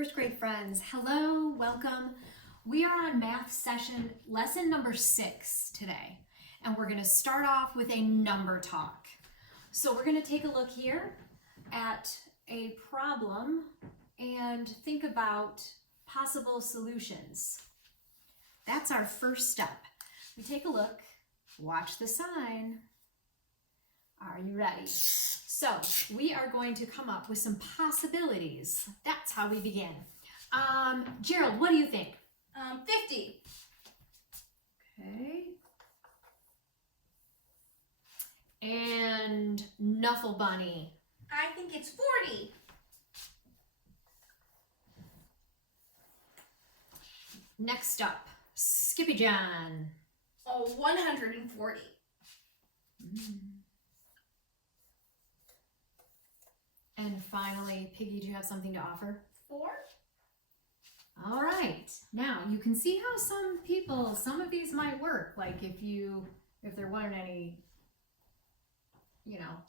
First grade friends, hello, welcome. We are on math session lesson number 6 today, and we're going to start off with a number talk. So we're going to take a look here at a problem and think about possible solutions. That's our first step. We take a look, watch the sign. Are you ready? So we are going to come up with some possibilities. That's how we begin. Gerald, what do you think? 50. Okay. And Nuffle Bunny. I think it's 40. Next up, Skippy John. Oh, 140. And finally, Piggy, do you have something to offer? 4. All right. Now you can see how some of these might work. Like if there weren't any,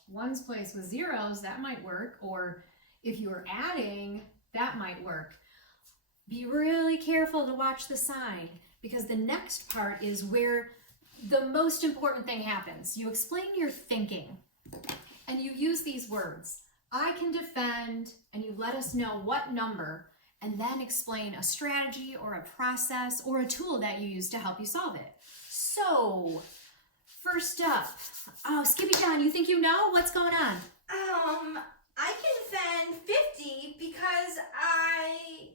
ones place with zeros, that might work. Or if you were adding, that might work. Be really careful to watch the sign, because the next part is where the most important thing happens. You explain your thinking and you use these words. I can defend, and you let us know what number, and then explain a strategy or a process or a tool that you use to help you solve it. So, first up, Skippy John, you think you know what's going on? I can defend 50 because I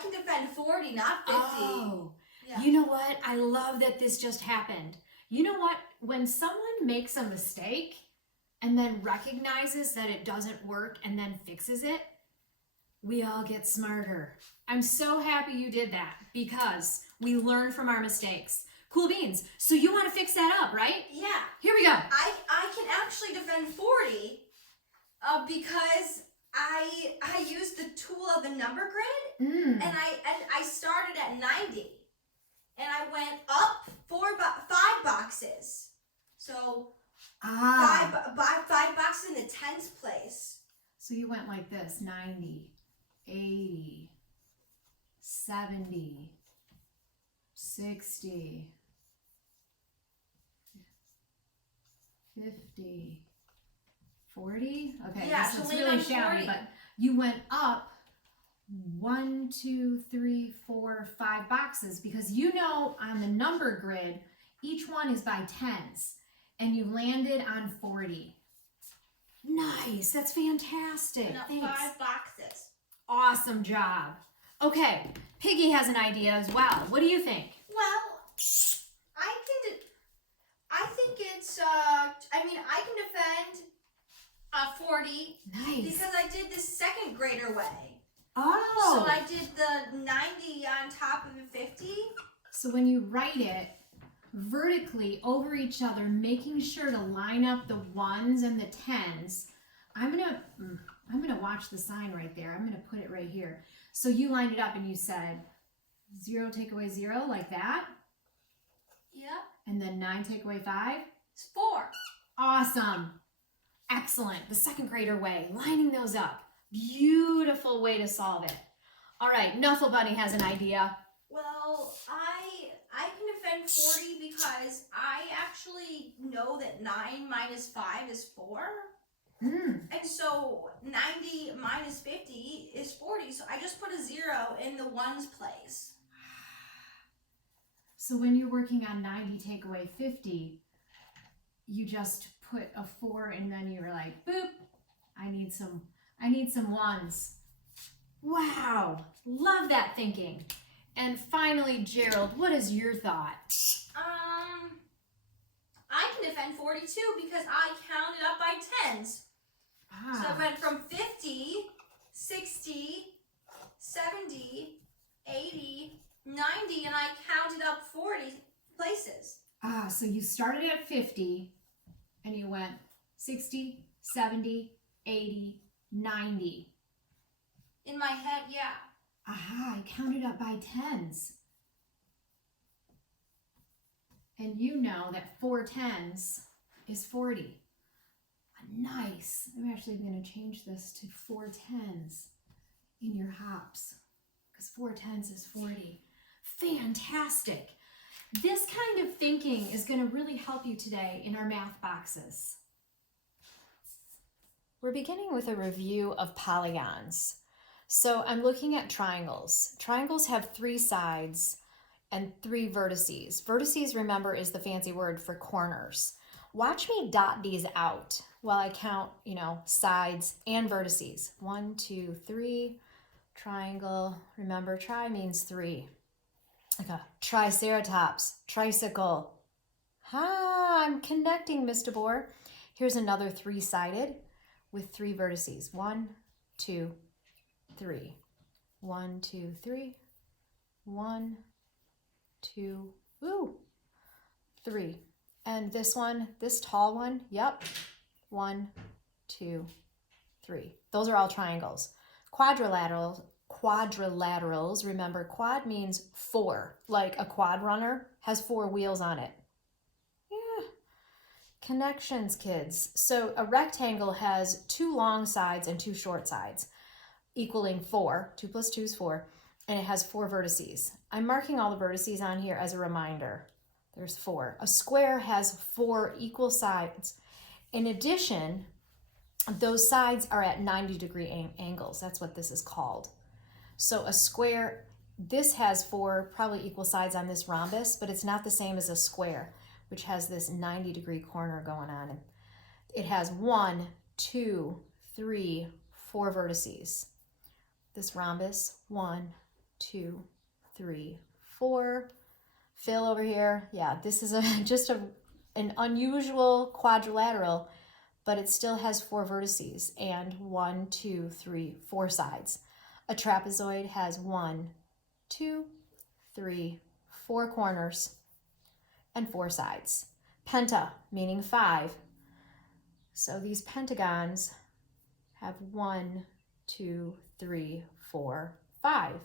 can defend 40, not 50. Oh, yeah. You know what? I love that this just happened. You know what? When someone makes a mistake and then recognizes that it doesn't work and then fixes it, we all get smarter. I'm so happy you did that because we learn from our mistakes. Cool beans. So you want to fix that up, right? Yeah. Here we go. I can actually defend 40 because I used the tool of the number grid and I started at 90 and I went up 5 boxes. So 5 boxes in the tens place. So you went like this: 90, 80, 70, 60, 50, 40. Okay, Yeah, so so it's lean really on shabby, 40. but you went up 1, 2, 3, 4, 5 boxes, because on the number grid, each one is by tens, and you landed on 40. Nice, that's fantastic. No, Thanks. 5 boxes. Awesome job. Okay, Piggy has an idea as well. What do you think? Well, I think it's I can defend 40 Nice. because I did the second grader way. Oh. So I did the 90 on top of the 50. So when you write it vertically over each other, making sure to line up the ones and the tens, I'm gonna watch the sign right there. I'm gonna put it right here. So you lined it up and you said 0 take away 0 like that, Yep. and then 9 take away 5. It's 4. Awesome. Excellent. The second grader way, lining those up. Beautiful way to solve it. All right, Nuffle Bunny has an idea. Well, I can defend 40 because I actually know that 9 minus 5 is 4. And so 90 minus 50 is 40. So I just put a 0 in the ones place. So when you're working on 90 take away 50, you just put a 4 and then you're like, boop, I need some ones. Wow, love that thinking. And finally, Gerald, what is your thought? I can defend 42 because I counted up by tens. So I went from 50, 60, 70, 80, 90, and I counted up 40 places. So you started at 50 and you went 60, 70, 80, 90. In my head, yeah. I counted up by tens. And you know that 4 tens is 40. Nice. I'm actually going to change this to 4 tens in your hops because 4 tens is 40. Fantastic. This kind of thinking is going to really help you today in our math boxes. We're beginning with a review of polygons. So I'm looking at triangles. Triangles have 3 sides and 3 vertices. Vertices, remember, is the fancy word for corners. Watch me dot these out while I count, sides and vertices. 1, 2, 3, triangle. Remember, tri means 3. Like a triceratops, tricycle. I'm connecting, Miss DeBoer. Here's another 3-sided with 3 vertices. 1, 2, 3. 1, 2, 3. 1, 2, 3. And this one, this tall one, yep. 1, 2, 3. Those are all triangles. Quadrilaterals, remember, quad means 4. Like a quad runner has 4 wheels on it. Yeah. Connections, kids. So a rectangle has 2 long sides and 2 short sides, equaling 4. 2 plus 2 is 4. And it has 4 vertices. I'm marking all the vertices on here as a reminder. There's 4. A square has 4 equal sides. In addition, those sides are at 90-degree angles. That's what this is called. So a square, this has 4 probably equal sides on this rhombus, but it's not the same as a square, which has this 90-degree corner going on. It has 1, 2, 3, 4 vertices. This rhombus, 1, 2, 3, 4. Phil over here, yeah, this is an unusual quadrilateral, but it still has 4 vertices and 1, 2, 3, 4 sides. A trapezoid has 1, 2, 3, 4 corners and 4 sides. Penta, meaning 5. So these pentagons have 1, 2, 3, 4, 5.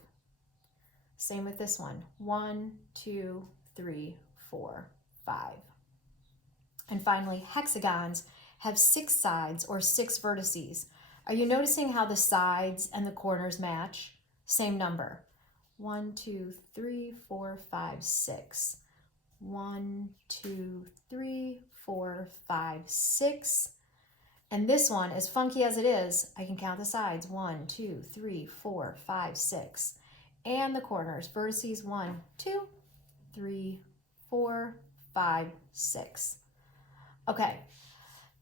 Same with this one. 1, 2, 3, 4, 5. And finally, hexagons have 6 sides or 6 vertices. Are you noticing how the sides and the corners match? Same number. 1, 2, 3, 4, 5, 6. 1, 2, 3, 4, 5, 6. And this one, as funky as it is, I can count the sides. 1, 2, 3, 4, 5, 6. And the corners, vertices 1, 2, 3, 4, 5, 6. Okay,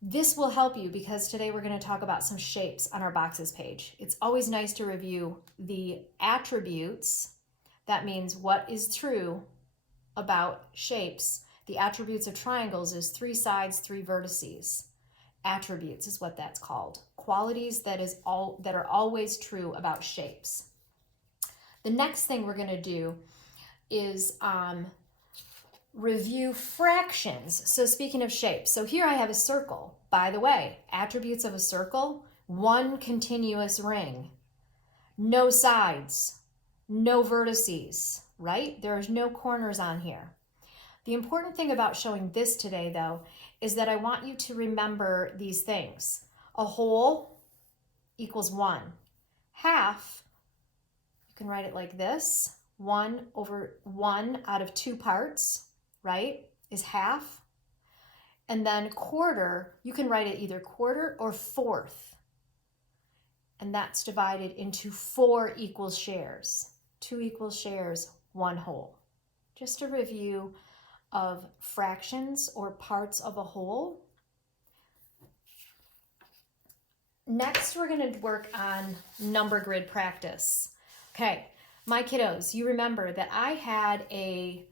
this will help you because today we're going to talk about some shapes on our boxes page. It's always nice to review the attributes. That means what is true about shapes. The attributes of triangles is 3 sides, 3 vertices. Attributes is what that's called. Qualities that are always true about shapes. The next thing we're going to do is review fractions. So speaking of shapes, so here I have a circle. By the way, attributes of a circle: 1 continuous ring, no sides, no vertices, right? There's no corners on here. The important thing about showing this today, though, is that I want you to remember these things. A whole equals 1. Half, you can write it like this: 1 over 1 out of 2 parts, right, is half. And then quarter, you can write it either quarter or fourth. And that's divided into 4 equal shares. 2 equal shares, 1 whole. Just a review of fractions or parts of a whole. Next, we're going to work on number grid practice. Okay, my kiddos, you remember that I had a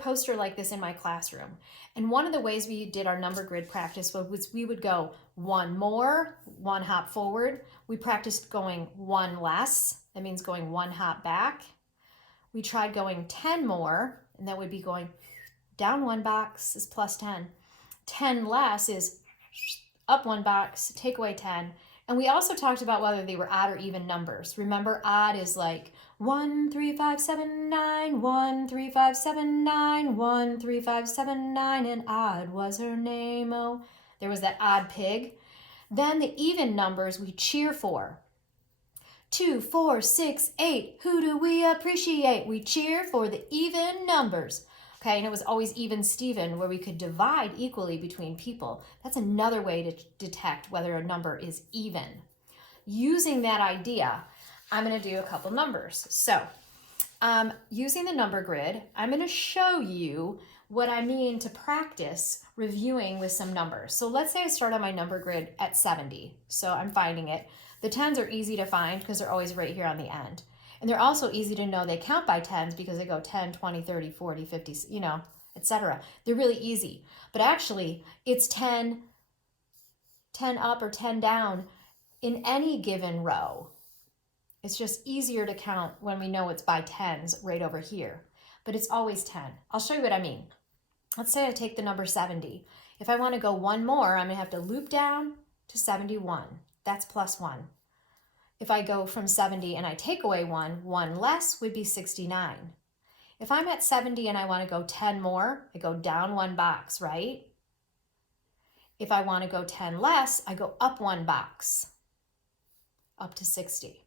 poster like this in my classroom. And one of the ways we did our number grid practice was we would go 1 more, 1 hop forward. We practiced going 1 less. That means going 1 hop back. We tried going 10 more, and that would be going down 1 box is plus 10. 10 less is up 1 box, take away 10. And we also talked about whether they were odd or even numbers. Remember, odd is like 1, 3, 5, 7, 9, 1, 3, 5, 7, 9, 1, 3, 5, 7, 9, and odd was her name. Oh, there was that odd pig. Then the even numbers we cheer for. 2, 4, 6, 8. Who do we appreciate? We cheer for the even numbers. Okay, and it was always even Steven, where we could divide equally between people. That's another way to detect whether a number is even. Using that idea, I'm going to do a couple numbers. So, using the number grid, I'm going to show you what I mean to practice reviewing with some numbers. So let's say I start on my number grid at 70. So I'm finding it. The 10s are easy to find because they're always right here on the end. And they're also easy to know they count by 10s because they go 10, 20, 30, 40, 50, etc. They're really easy. But actually, it's 10 up or 10 down in any given row. It's just easier to count when we know it's by 10s right over here. But it's always 10. I'll show you what I mean. Let's say I take the number 70. If I want to go one more, I'm going to have to loop down to 71. That's plus 1. If I go from 70 and I take away 1, 1 less would be 69. If I'm at 70 and I want to go 10 more, I go down 1 box, right? If I want to go 10 less, I go up 1 box, up to 60.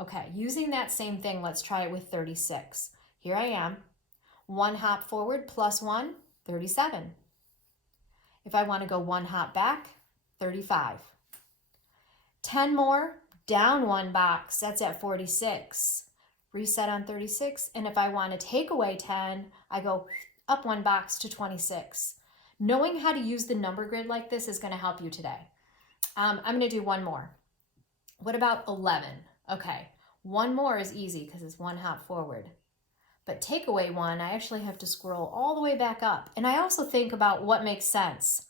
Okay, using that same thing, let's try it with 36. Here I am. 1 hop forward plus 1, 37. If I want to go 1 hop back, 35. 10 more, down 1 box, that's at 46. Reset on 36. And if I want to take away 10, I go up 1 box to 26. Knowing how to use the number grid like this is going to help you today. I'm going to do one more. What about 11? Okay, one more is easy because it's 1 hop forward. But take away 1, I actually have to scroll all the way back up. And I also think about what makes sense.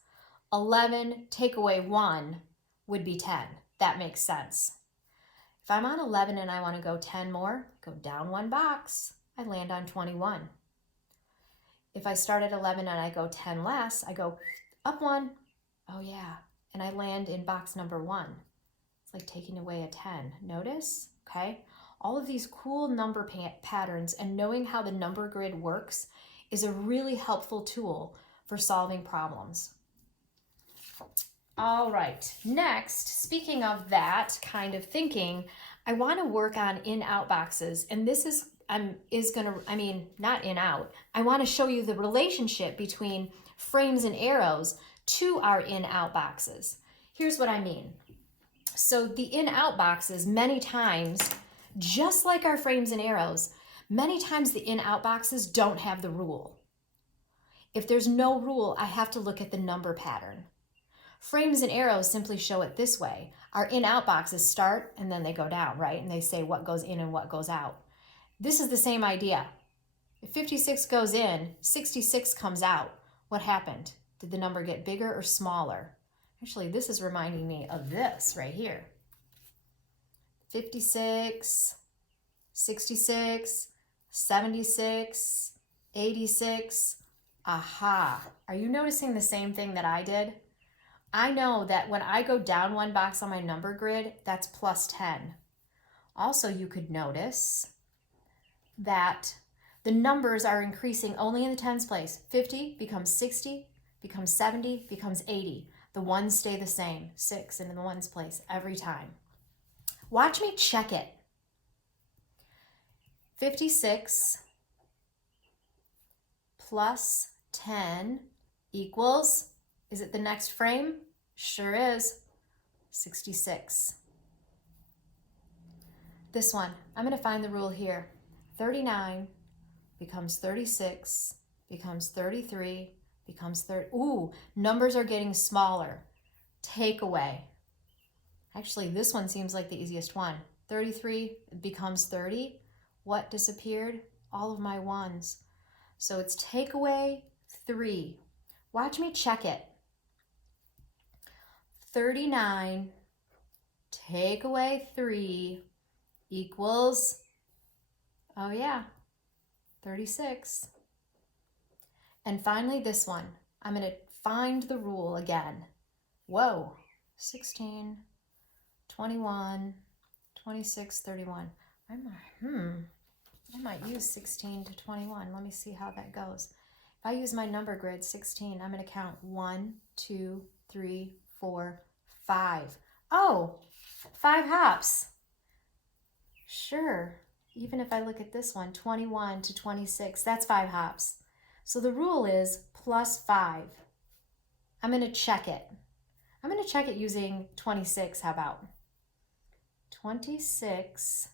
11 take away 1 would be 10. That makes sense. If I'm on 11 and I want to go 10 more, go down 1 box, I land on 21. If I start at 11 and I go 10 less, I go up 1. Oh yeah, and I land in box number 1. It's like taking away a 10. Notice? Okay. All of these cool number patterns and knowing how the number grid works is a really helpful tool for solving problems. All right, next, speaking of that kind of thinking, I want to work on in-out boxes, and this is not in-out. I want to show you the relationship between frames and arrows to our in-out boxes. Here's what I mean. So the in-out boxes, many times, just like our frames and arrows, many times the in-out boxes don't have the rule. If there's no rule, I have to look at the number pattern. Frames and arrows simply show it this way. Our in-out boxes start and then they go down, right? And they say what goes in and what goes out. This is the same idea. If 56 goes in, 66 comes out. What happened? Did the number get bigger or smaller? Actually, this is reminding me of this right here. 56, 66, 76, 86. Aha. Are you noticing the same thing that I did? I know that when I go down 1 box on my number grid, that's plus 10. Also, you could notice that the numbers are increasing only in the tens place. 50 becomes 60, becomes 70, becomes 80. The ones stay the same, 6 in the ones place every time. Watch me check it. 56 plus 10 equals, is it the next frame? Sure is, 66. This one, I'm going to find the rule here. 39 becomes 36, becomes 33, becomes 30. Ooh, numbers are getting smaller. Take away. Actually, this one seems like the easiest one. 33 becomes 30. What disappeared? All of my ones. So it's take away 3. Watch me check it. 39 take away 3 equals, oh yeah, 36. And finally this one. I'm going to find the rule again. Whoa, 16 21, 26, 31. I might use 16 to 21. Let me see how that goes. If I use my number grid, 16, I'm going to count 1, 2, 3, 4, 5. Oh, 5 hops. Sure. Even if I look at this one, 21 to 26, that's 5 hops. So the rule is plus 5. I'm going to check it. I'm going to check it using 26. How about 26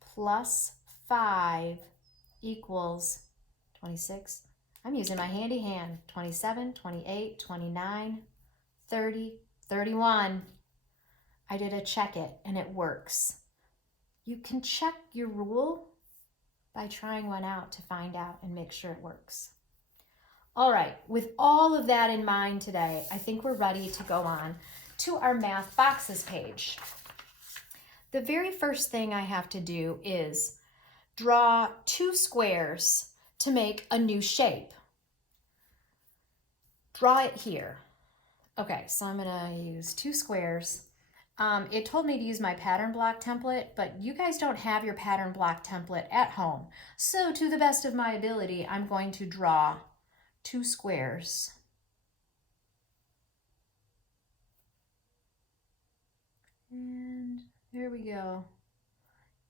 plus 5 equals 26. I'm using my handy hand. 27, 28, 29, 30, 31. I did a check it and it works. You can check your rule by trying one out to find out and make sure it works. All right, with all of that in mind today, I think we're ready to go on to our math boxes page. The very first thing I have to do is draw 2 squares to make a new shape. Draw it here. Okay, so I'm gonna use 2 squares. It told me to use my pattern block template, but you guys don't have your pattern block template at home. So to the best of my ability, I'm going to draw 2 squares. And there we go.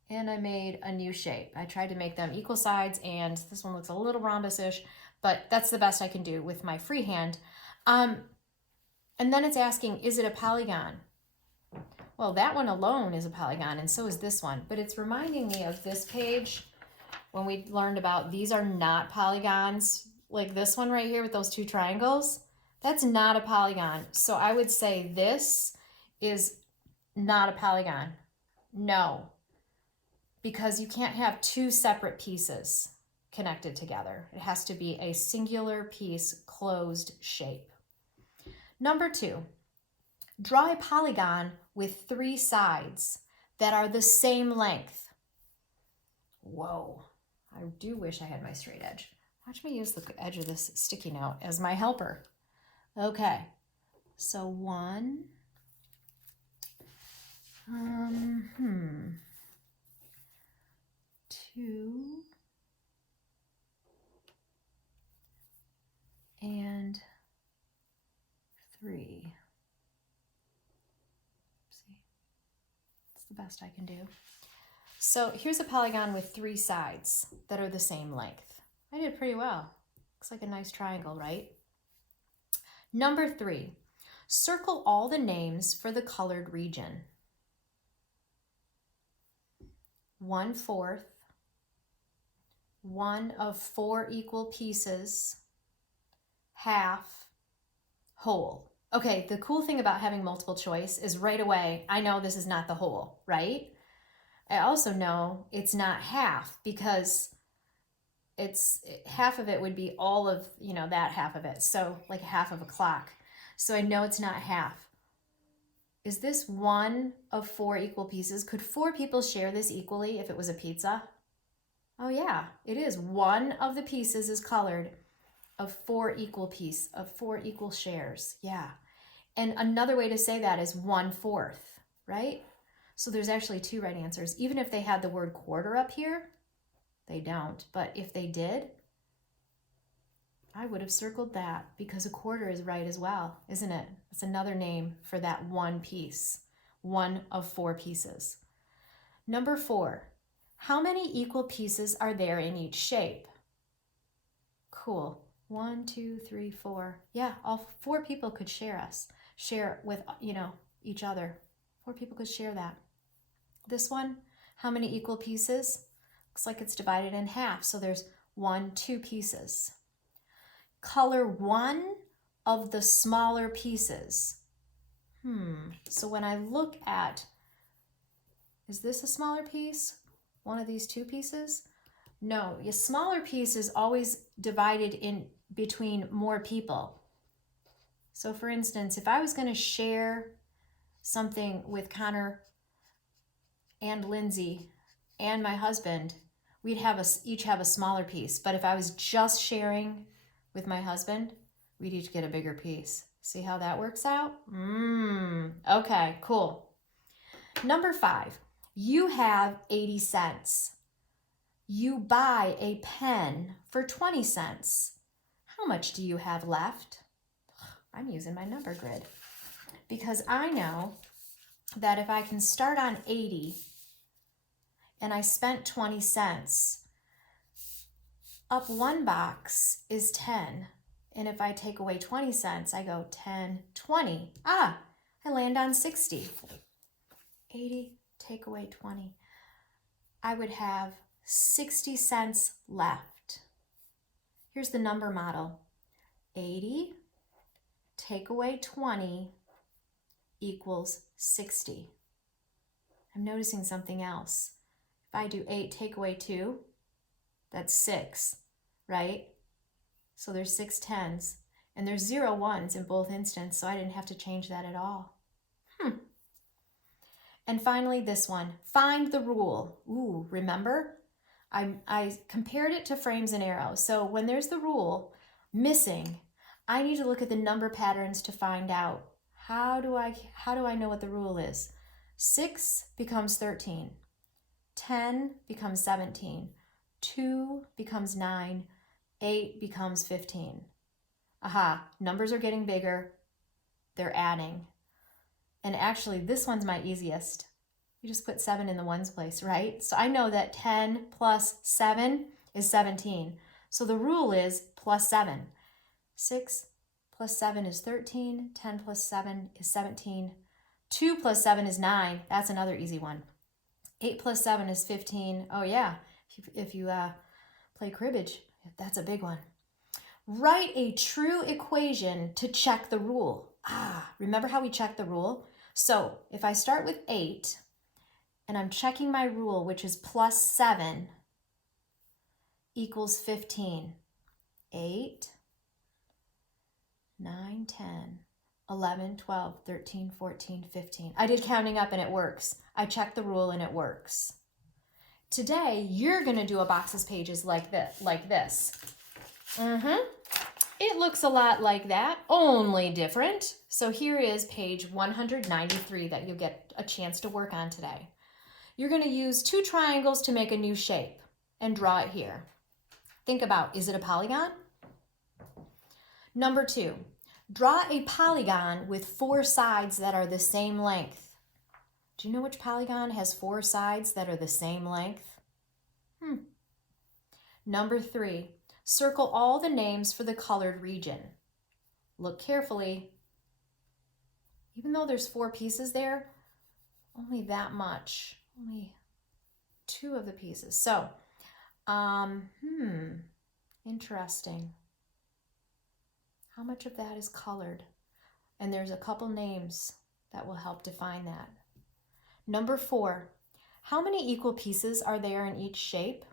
And I made a new shape. I tried to make them equal sides, and this one looks a little rhombus-ish, but that's the best I can do with my freehand. And then it's asking, is it a polygon? Well, that one alone is a polygon, and so is this one. But it's reminding me of this page when we learned about these are not polygons, like this one right here with those 2 triangles. That's not a polygon. So I would say this is not a polygon. No, because you can't have 2 separate pieces connected together. It has to be a singular piece, closed shape. Number 2, draw a polygon with 3 sides that are the same length. Whoa, I do wish I had my straight edge. Watch me use the edge of this sticky note as my helper. Okay, so 1, 2, and 3. See, it's the best I can do. So here's a polygon with 3 sides that are the same length. I did pretty well. Looks like a nice triangle, right? Number 3, circle all the names for the colored region. 1/4, 1 of 4 equal pieces, half, whole. Okay, the cool thing about having multiple choice is right away, I know this is not the whole, right? I also know it's not half because it's half of it would be all of, that half of it. So like half of a clock. So I know it's not half. Is this 1 of 4 equal pieces? Could 4 people share this equally if it was a pizza? Oh yeah, it is. 1 of the pieces is colored of 4 equal shares. Yeah. And another way to say that is 1/4, right? So there's actually 2 right answers. Even if they had the word quarter up here, they don't. But if they did, I would have circled that because a quarter is right as well, isn't it? It's another name for that 1 piece, 1 of 4 pieces. Number 4, how many equal pieces are there in each shape? Cool. 1, 2, 3, 4. Yeah, all 4 people could share with, each other. 4 people could share that. This one, how many equal pieces? Looks like it's divided in half. So there's 1, 2 pieces. Color 1 of the smaller pieces. So when I look at, is this a smaller piece? One of these 2 pieces? No, a smaller piece is always divided in between more people. So for instance, if I was going to share something with Connor and Lindsay and my husband, we'd each have a smaller piece. But if I was just sharing with my husband, we'd each get a bigger piece. See how that works out? Okay, cool. Number 5, you have 80 cents. You buy a pen for 20 cents. How much do you have left? I'm using my number grid because I know that if I can start on 80 and I spent 20 cents, up one box is 10. And if I take away 20 cents, I go 10, 20. I land on 60. 80, take away 20. I would have 60 cents left. Here's the number model. 80, take away 20 equals 60. I'm noticing something else. If I do 8, take away 2, that's 6, right? So there's 6 tens, and there's 0 ones in both instances, so I didn't have to change that at all. And finally, this one, find the rule. Ooh, remember? I compared it to frames and arrows. So when there's the rule missing, I need to look at the number patterns to find out how do I know what the rule is. 6 becomes 13, 10 becomes 17, 2 becomes 9, 8 becomes 15. Aha, numbers are getting bigger, they're adding. And actually, this one's my easiest. You just put 7 in the ones place, right? So I know that 10 plus 7 is 17. So the rule is plus 7. 6 plus 7 is 13. 10 plus 7 is 17. 2 plus 7 is 9. That's another easy one. 8 plus 7 is 15. Oh yeah, if you play cribbage, that's a big one. Write a true equation to check the rule. Remember how we check the rule? So if I start with 8 and I'm checking my rule, which is plus 7 equals 15. 8, 9, 10, 11, 12, 13, 14, 15. I did counting up and it works. I checked the rule and it works. Today, you're going to do a boxes pages like this. It looks a lot like that, only different. So here is page 193 that you'll get a chance to work on today. You're going to use 2 triangles to make a new shape and draw it here. Think about, is it a polygon? Number 2, draw a polygon with 4 sides that are the same length. Do you know which polygon has 4 sides that are the same length? Number 3, circle all the names for the colored region. Look carefully. Even though there's 4 pieces there, only that much. Only 2 of the pieces. So, interesting. How much of that is colored? And there's a couple names that will help define that. Number 4, how many equal pieces are there in each shape?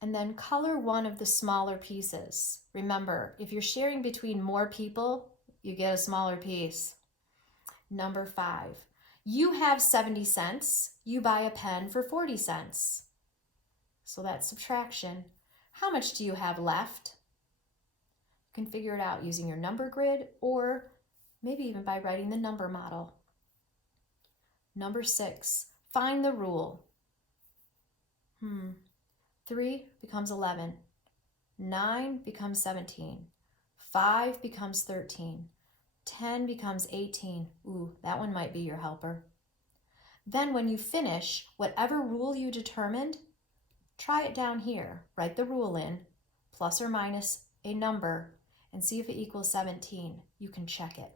And then color one of the smaller pieces. Remember, if you're sharing between more people, you get a smaller piece. Number 5, you have 70 cents. You buy a pen for 40 cents. So that's subtraction. How much do you have left? You can figure it out using your number grid or maybe even by writing the number model. Number 6, find the rule. 3 becomes 11. 9 becomes 17. 5 becomes 13. 10 becomes 18. Ooh, that one might be your helper. Then when you finish, whatever rule you determined, try it down here. Write the rule in, plus or minus a number, and see if it equals 17. You can check it.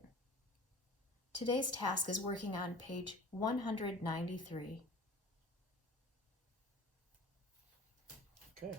Today's task is working on page 193. Okay.